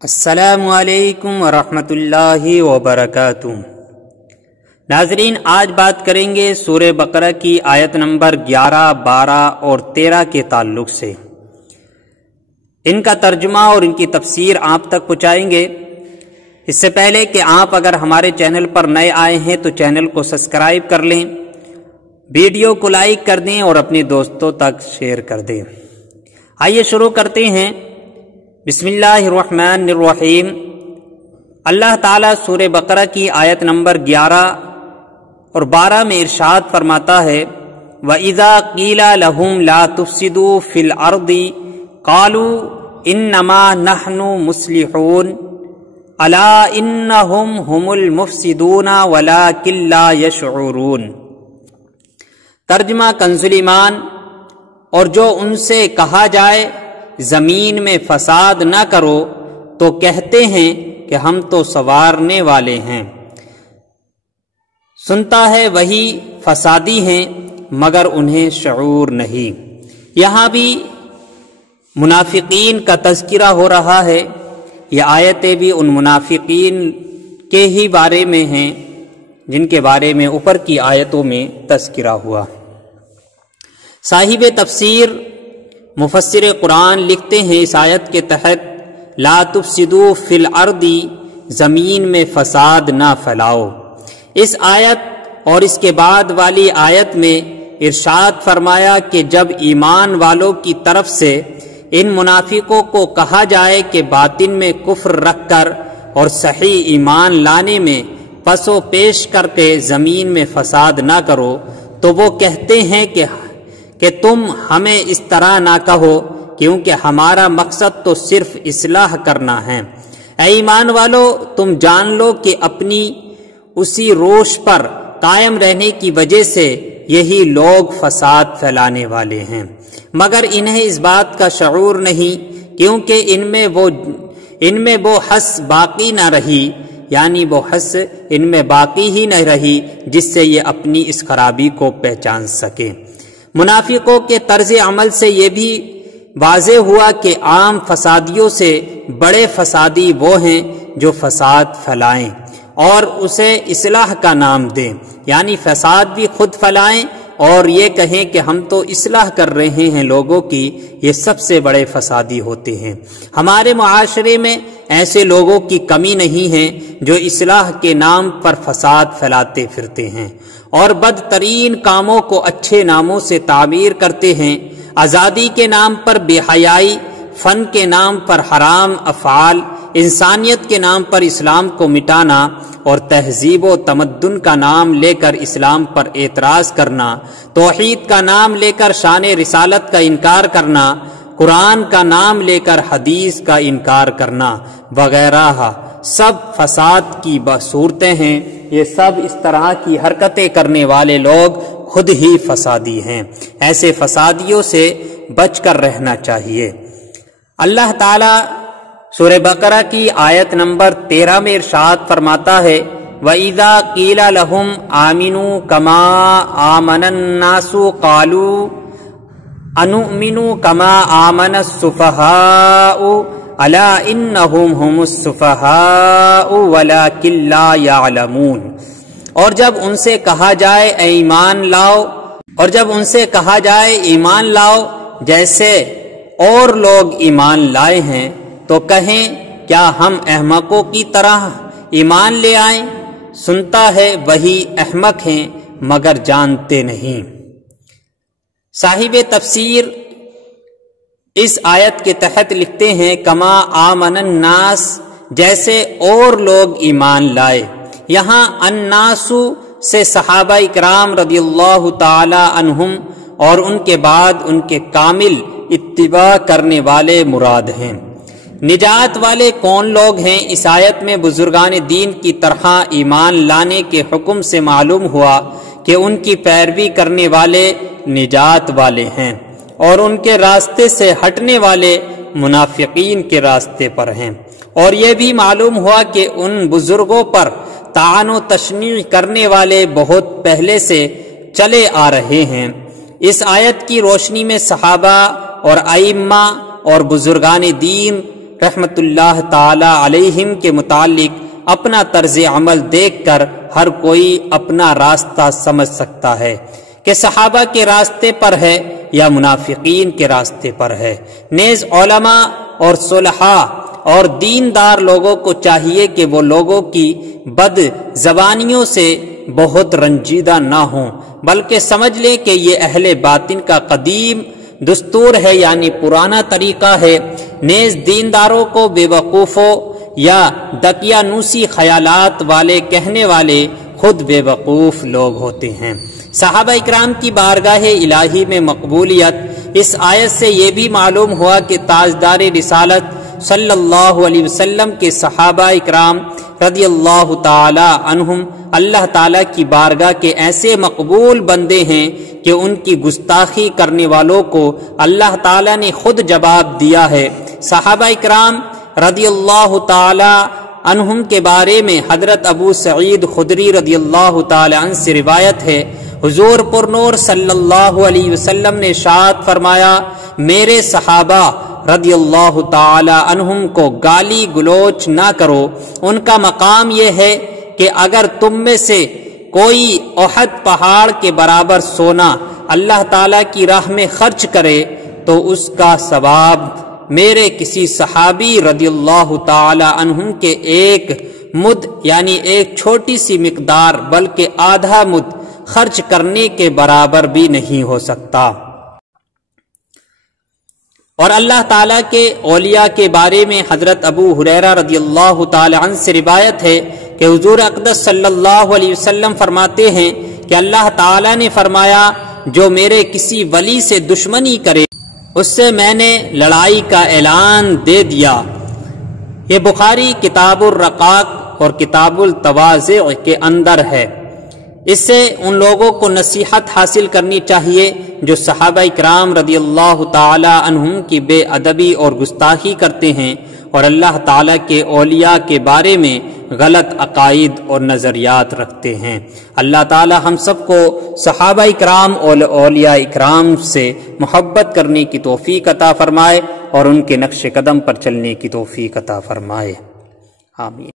السلام علیکم ورحمۃ اللہ وبرکاتہ۔ ناظرین، آج بات کریں گے سورہ بقرہ کی آیت نمبر 11، 12 اور 13 کے تعلق سے۔ ان کا ترجمہ اور ان کی تفسیر آپ تک پہنچائیں گے۔ اس سے پہلے کہ آپ اگر ہمارے چینل پر نئے آئے ہیں تو چینل کو سبسکرائب کر لیں، ویڈیو کو لائک کر دیں اور اپنے دوستوں تک شیئر کر دیں۔ آئیے شروع کرتے ہیں۔ بسم اللہ الرحمن الرحیم۔ اللہ تعالیٰ سورہ بقرہ کی آیت نمبر 11 اور 12 میں ارشاد فرماتا ہے، وَإِذَا قِيلَ لَهُمْ لَا تُفْسِدُوا فِي الْأَرْضِ قَالُوا إِنَّمَا نَحْنُ مُصْلِحُونَ أَلَا إِنَّهُمْ هُمُ الْمُفْسِدُونَ وَلَكِنْ لَا يَشْعُرُونَ۔ ترجمہ کنز ایمان۔ اور جو ان سے کہا جائے زمین میں فساد نہ کرو تو کہتے ہیں کہ ہم تو سنوارنے والے ہیں۔ سنتا ہے وہی فسادی ہیں مگر انہیں شعور نہیں۔ یہاں بھی منافقین کا تذکرہ ہو رہا ہے۔ یہ آیتیں بھی ان منافقین کے ہی بارے میں ہیں جن کے بارے میں اوپر کی آیتوں میں تذکرہ ہوا۔ صاحب تفسیر مفسر قرآن لکھتے ہیں اس آیت کے تحت لا تفسدوا فی الارض، زمین میں فساد نہ پھیلاؤ۔ اس آیت اور اس کے بعد والی آیت میں ارشاد فرمایا کہ جب ایمان والوں کی طرف سے ان منافقوں کو کہا جائے کہ باطن میں کفر رکھ کر اور صحیح ایمان لانے میں پس و پیش کر کے زمین میں فساد نہ کرو تو وہ کہتے ہیں کہ تم ہمیں اس طرح نہ کہو کیونکہ ہمارا مقصد تو صرف اصلاح کرنا ہے۔ اے ایمان والو، تم جان لو کہ اپنی اسی روش پر قائم رہنے کی وجہ سے یہی لوگ فساد پھیلانے والے ہیں، مگر انہیں اس بات کا شعور نہیں کیونکہ ان میں وہ حس باقی نہ رہی، یعنی وہ حس ان میں باقی ہی نہ رہی جس سے یہ اپنی اس خرابی کو پہچان سکے۔ منافقوں کے طرز عمل سے یہ بھی واضح ہوا کہ عام فسادیوں سے بڑے فسادی وہ ہیں جو فساد پھیلائیں اور اسے اصلاح کا نام دیں، یعنی فساد بھی خود پھیلائیں اور یہ کہیں کہ ہم تو اصلاح کر رہے ہیں لوگوں کی، یہ سب سے بڑے فسادی ہوتے ہیں۔ ہمارے معاشرے میں ایسے لوگوں کی کمی نہیں ہے جو اصلاح کے نام پر فساد پھیلاتے پھرتے ہیں اور بدترین کاموں کو اچھے ناموں سے تعبیر کرتے ہیں۔ آزادی کے نام پر بے حیائی، فن کے نام پر حرام افعال، انسانیت کے نام پر اسلام کو مٹانا اور تہذیب و تمدن کا نام لے کر اسلام پر اعتراض کرنا، توحید کا نام لے کر شان رسالت کا انکار کرنا، قرآن کا نام لے کر حدیث کا انکار کرنا وغیرہ سب فساد کی صورتیں ہیں۔ یہ سب اس طرح کی حرکتیں کرنے والے لوگ خود ہی فسادی ہیں۔ ایسے فسادیوں سے بچ کر رہنا چاہیے۔ اللہ تعالی سورہ بقرہ کی آیت نمبر 13 میں ارشاد فرماتا ہے، وَإِذَا قِيلَ لَهُمْ آمِنُوا كَمَا آمَنَ النَّاسُ قَالُوا أَنُؤْمِنُ كَمَا آمَنَ السُّفَهَاءُ أَلَا إِنَّهُمْ هُمُ السُّفَهَاءُ وَلَكِنْ لَا يَعْلَمُونَ۔ اور جب ان سے کہا جائے ایمان لاؤ جیسے اور لوگ ایمان لائے ہیں تو کہیں کیا ہم احمقوں کی طرح ایمان لے آئیں؟ سنتا ہے وہی احمق ہیں مگر جانتے نہیں۔ صاحب تفسیر اس آیت کے تحت لکھتے ہیں کما آمن الناس، جیسے اور لوگ ایمان لائے۔ یہاں الناس سے صحابہ اکرام رضی اللہ تعالی عنہم اور ان کے بعد ان کے کامل اتباع کرنے والے مراد ہیں۔ نجات والے کون لوگ ہیں؟ اس آیت میں بزرگان دین کی طرح ایمان لانے کے حکم سے معلوم ہوا کہ ان کی پیروی کرنے والے نجات والے ہیں اور ان کے راستے سے ہٹنے والے منافقین کے راستے پر ہیں، اور یہ بھی معلوم ہوا کہ ان بزرگوں پر طعن و تشنیع کرنے والے بہت پہلے سے چلے آ رہے ہیں۔ اس آیت کی روشنی میں صحابہ اور ائمہ اور بزرگان دین رحمت اللہ تعالی علیہم کے متعلق اپنا طرز عمل دیکھ کر ہر کوئی اپنا راستہ سمجھ سکتا ہے کہ صحابہ کے راستے پر ہے یا منافقین کے راستے پر ہے۔ نیز علماء اور صلحاء اور دیندار لوگوں کو چاہیے کہ وہ لوگوں کی بد زبانیوں سے بہت رنجیدہ نہ ہوں، بلکہ سمجھ لیں کہ یہ اہل باطن کا قدیم دستور ہے، یعنی پرانا طریقہ ہے۔ نیز دینداروں کو بے وقوفوں یا دقیانوسی خیالات والے کہنے والے خود بے وقوف لوگ ہوتے ہیں۔ صحابہ اکرام کی بارگاہ الہی میں مقبولیت، اس آیت سے یہ بھی معلوم ہوا کہ تاجدار رسالت صلی اللہ علیہ وسلم کے صحابہ اکرام رضی اللہ تعالی عنہم اللہ تعالی کی بارگاہ کے ایسے مقبول بندے ہیں کہ ان کی گستاخی کرنے والوں کو اللہ تعالی نے خود جواب دیا ہے۔ صحابہ اکرام رضی اللہ تعالی عنہم کے بارے میں حضرت ابو سعید خدری رضی اللہ تعالی عنہ سے روایت ہے، حضور پر نور صلی اللہ علیہ وسلم نے ارشاد فرمایا، میرے صحابہ رضی اللہ تعالی عنہم کو گالی گلوچ نہ کرو، ان کا مقام یہ ہے کہ اگر تم میں سے کوئی احد پہاڑ کے برابر سونا اللہ تعالی کی راہ میں خرچ کرے تو اس کا ثواب میرے کسی صحابی رضی اللہ تعالی عنہم کے ایک مد یعنی ایک چھوٹی سی مقدار بلکہ آدھا مد خرچ کرنے کے برابر بھی نہیں ہو سکتا۔ اور اللہ تعالیٰ کے اولیاء کے بارے میں حضرت ابو ہریرہ رضی اللہ تعالی عنہ سے روایت ہے کہ حضور اقدس صلی اللہ علیہ وسلم فرماتے ہیں کہ اللہ تعالیٰ نے فرمایا، جو میرے کسی ولی سے دشمنی کرے اس سے میں نے لڑائی کا اعلان دے دیا۔ یہ بخاری کتاب الرقاق اور کتاب التواضع کے اندر ہے۔ اس سے ان لوگوں کو نصیحت حاصل کرنی چاہیے جو صحابہ اکرام رضی اللہ تعالی عنہم کی بے ادبی اور گستاخی کرتے ہیں اور اللہ تعالیٰ کے اولیاء کے بارے میں غلط عقائد اور نظریات رکھتے ہیں۔ اللہ تعالیٰ ہم سب کو صحابہ اکرام اور اولیاء اکرام سے محبت کرنے کی توفیق عطا فرمائے اور ان کے نقش قدم پر چلنے کی توفیق عطا فرمائے، آمین۔